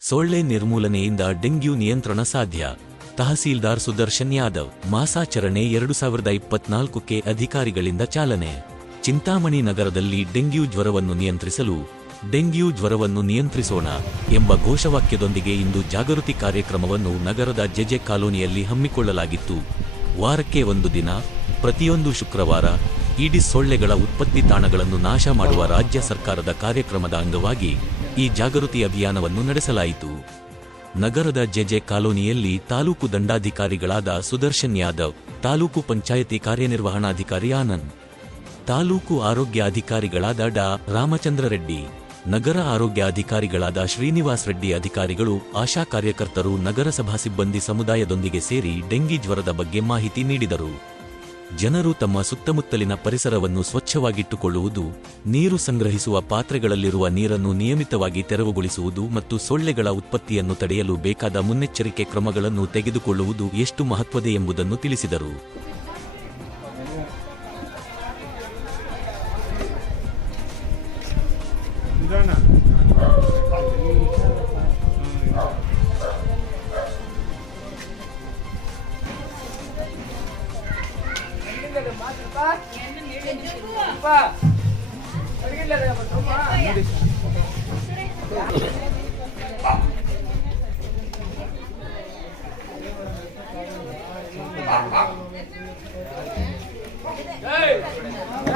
ಸೊಳ್ಳೆ ನಿರ್ಮೂಲನೆಯಿಂದ ಡೆಂಗ್ಯೂ ನಿಯಂತ್ರಣ ಸಾಧ್ಯ. ತಹಸೀಲ್ದಾರ್ ಸುದರ್ಶನ್ ಯಾದವ್, ಮಾಸಾಚರಣೆ ಎರಡು ಸಾವಿರದ ಇಪ್ಪತ್ನಾಲ್ಕಕ್ಕೆ ಅಧಿಕಾರಿಗಳಿಂದ ಚಾಲನೆ. ಚಿಂತಾಮಣಿ ನಗರದಲ್ಲಿ ಡೆಂಗ್ಯೂ ಜ್ವರವನ್ನು ನಿಯಂತ್ರಿಸಲು, ಡೆಂಗ್ಯೂ ಜ್ವರವನ್ನು ನಿಯಂತ್ರಿಸೋಣ ಎಂಬ ಘೋಷವಾಕ್ಯದೊಂದಿಗೆ ಇಂದು ಜಾಗೃತಿ ಕಾರ್ಯಕ್ರಮವನ್ನು ನಗರದ ಜೆಜೆ ಕಾಲೋನಿಯಲ್ಲಿ ಹಮ್ಮಿಕೊಳ್ಳಲಾಗಿತ್ತು. ವಾರಕ್ಕೆ ಒಂದು ದಿನ, ಪ್ರತಿಯೊಂದು ಶುಕ್ರವಾರ, ಇಡೀ ಸೊಳ್ಳೆಗಳ ಉತ್ಪತ್ತಿ ತಾಣಗಳನ್ನು ನಾಶ ಮಾಡುವ ರಾಜ್ಯ ಸರ್ಕಾರದ ಕಾರ್ಯಕ್ರಮದ ಅಂಗವಾಗಿ ಈ ಜಾಗೃತಿ ಅಭಿಯಾನವನ್ನು ನಡೆಸಲಾಯಿತು. ನಗರದ ಜೆಜೆ ಕಾಲೋನಿಯಲ್ಲಿ ತಾಲೂಕು ದಂಡಾಧಿಕಾರಿಗಳಾದ ಸುದರ್ಶನ್ ಯಾದವ್, ತಾಲೂಕು ಪಂಚಾಯಿತಿ ಕಾರ್ಯನಿರ್ವಹಣಾಧಿಕಾರಿ ಆನಂದ್, ತಾಲೂಕು ಆರೋಗ್ಯ ಅಧಿಕಾರಿಗಳಾದ ಡಾ ರಾಮಚಂದ್ರ ರೆಡ್ಡಿ, ನಗರ ಆರೋಗ್ಯ ಅಧಿಕಾರಿಗಳಾದ ಶ್ರೀನಿವಾಸ್ ರೆಡ್ಡಿ ಅಧಿಕಾರಿಗಳು, ಆಶಾ ಕಾರ್ಯಕರ್ತರು, ನಗರಸಭಾ ಸಿಬ್ಬಂದಿ ಸಮುದಾಯದೊಂದಿಗೆ ಸೇರಿ ಡೆಂಗಿ ಜ್ವರದ ಬಗ್ಗೆ ಮಾಹಿತಿ ನೀಡಿದರು. ಜನರು ತಮ್ಮ ಸುತ್ತಮುತ್ತಲಿನ ಪರಿಸರವನ್ನು ಸ್ವಚ್ಛವಾಗಿಟ್ಟುಕೊಳ್ಳುವುದು, ನೀರು ಸಂಗ್ರಹಿಸುವ ಪಾತ್ರೆಗಳಲ್ಲಿರುವ ನೀರನ್ನು ನಿಯಮಿತವಾಗಿ ತೆರವುಗೊಳಿಸುವುದು ಮತ್ತು ಸೊಳ್ಳೆಗಳ ಉತ್ಪತ್ತಿಯನ್ನು ತಡೆಯಲು ಬೇಕಾದ ಮುನ್ನೆಚ್ಚರಿಕೆ ಕ್ರಮಗಳನ್ನು ತೆಗೆದುಕೊಳ್ಳುವುದು ಎಷ್ಟು ಮಹತ್ವದೆ ಎಂಬುದನ್ನು ತಿಳಿಸಿದರು.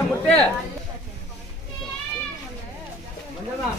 முட்டை மஞ்சள் தான்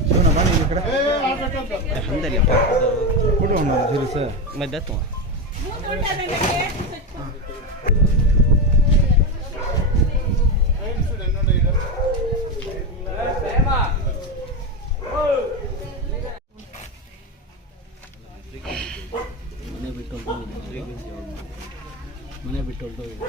ಶಿವನ ಬನ್ನಿ ಈ ಕಡೆ ಕೊಡು ಅಣ್ಣ ಜೀರು ಸರ್ ಮದ್ದತ್ತು ಮನೆ ಬಿಟ್ಟು. ಮನೆ ಬಿಟ್ಟು ಹೊರ್ಟೋಗಿದೆ.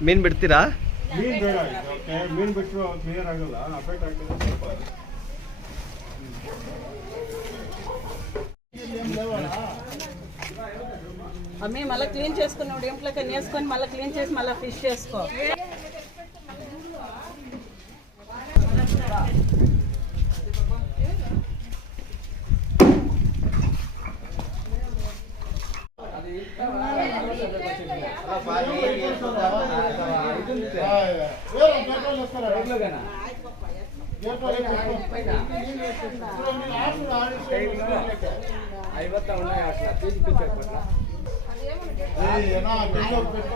ಮೀನ್ ಬಿಡ್ತೀರಾ ಮೀನ್ ಬೇಡ ಇದು, ಓಕೆ? ಮೀನ್ ಬಿಟ್ಟರು ಕ್ಲಿಯರ್ ಆಗಲ್ಲ ಅಫೆಕ್ಟ್ ಆಗ್ತದೆ ಸ್ವಲ್ಪ అమ్మి మళ్ళీ క్లీన్ చేసుకుని ఇంట్లోకి వేసుకొని మళ్ళీ క్లీన్ చేసి మళ్ళీ ఫిష్ చేసుకో ఐవత్తా ఉన్నాయి అట్లా తీసి